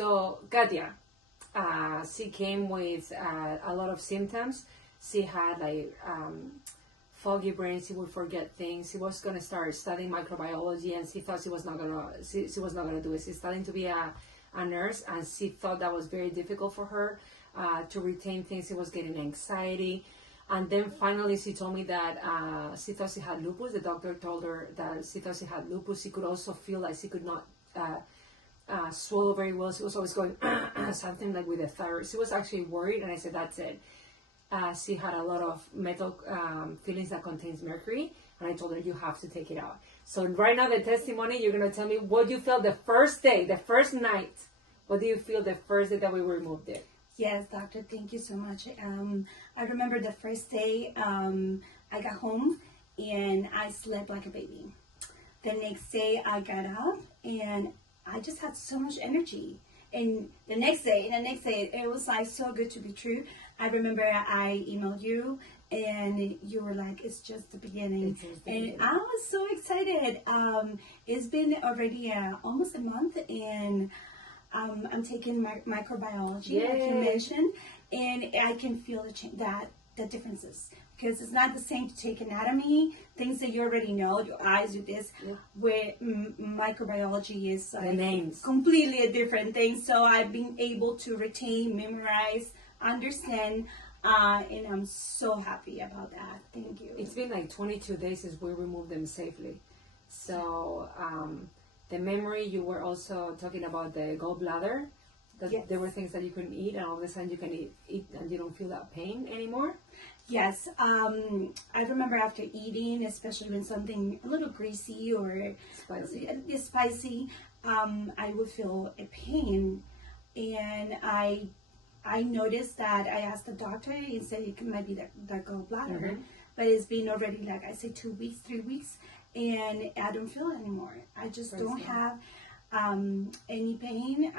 So Katia, she came with a lot of symptoms. She had like foggy brain. She would forget things. She was gonna start studying microbiology, and she thought she was not gonna. She was not gonna do it. She's studying to be a nurse, and she thought that was very difficult for her to retain things. She was getting anxiety. And then finally, she told me that she thought she had lupus. The doctor told her that she thought she had lupus. She could also feel like she could not swallow very well. She was always going something like with the thyroid. She was actually worried, and I said, "That's it." She had a lot of metal fillings that contains mercury, and I told her, "You have to take it out." So right now, the testimony, you're gonna tell me what you felt the first day, the first night. What do you feel the first day that we removed it? Yes, doctor, thank you so much. I remember the first day I got home and I slept like a baby. The next day I got up and I just had so much energy. And the next day, it was like so good to be true. I remember I emailed you and you were like, it's just the beginning. And I was so excited. It's been already almost a month, and I'm taking microbiology, like you mentioned, and I can feel the differences, because it's not the same to take anatomy, things that you already know, your eyes, your this, where microbiology is completely a different thing. So I've been able to retain, memorize, understand, and I'm so happy about that. Thank you. It's been like 22 days since we removed them safely. So the memory, you were also talking about the gallbladder, that there were things that you couldn't eat, and all of a sudden you can eat and you don't feel that pain anymore. Yes, I remember after eating, especially when something a little greasy or spicy, I would feel a pain, and I noticed that. I asked the doctor, he said it might be the gallbladder, but it's been already, like I say, 2 weeks, 3 weeks, and I don't feel it anymore. I just don't have any pain.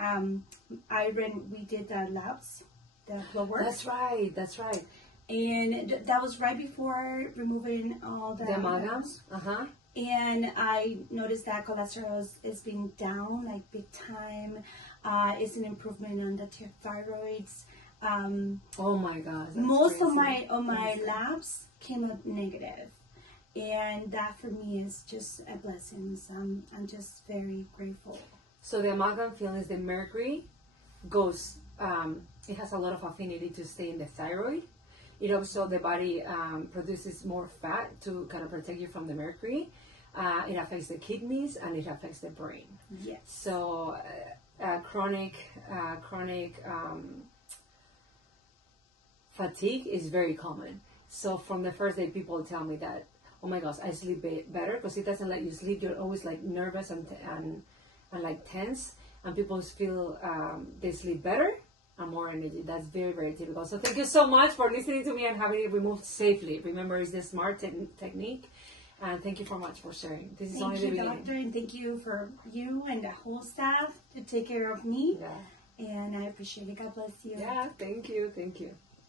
We did the labs, the blood work. That's right. And that was right before removing all the amalgams. And I noticed that cholesterol is being down, like big time. It's an improvement on the thyroids. Oh my God! Most crazy. of my labs came up negative, and that for me is just a blessing. So I'm just very grateful. So the amalgam fillings, the mercury goes. It has a lot of affinity to stay in the thyroid. It also, the body produces more fat to kind of protect you from the mercury. It affects the kidneys and it affects the brain. Yes. So chronic fatigue is very common. So from the first day, people tell me that, oh my gosh, I sleep better, because it doesn't let you sleep. You're always like nervous and like tense, and people feel they sleep better and more energy. That's very, very typical. So thank you so much for listening to me and having it removed safely. Remember, it's the SMART technique. And thank you so much for sharing. This is only the beginning. Doctor, and thank you for you and the whole staff to take care of me. Yeah. And I appreciate it. God bless you. Yeah, thank you.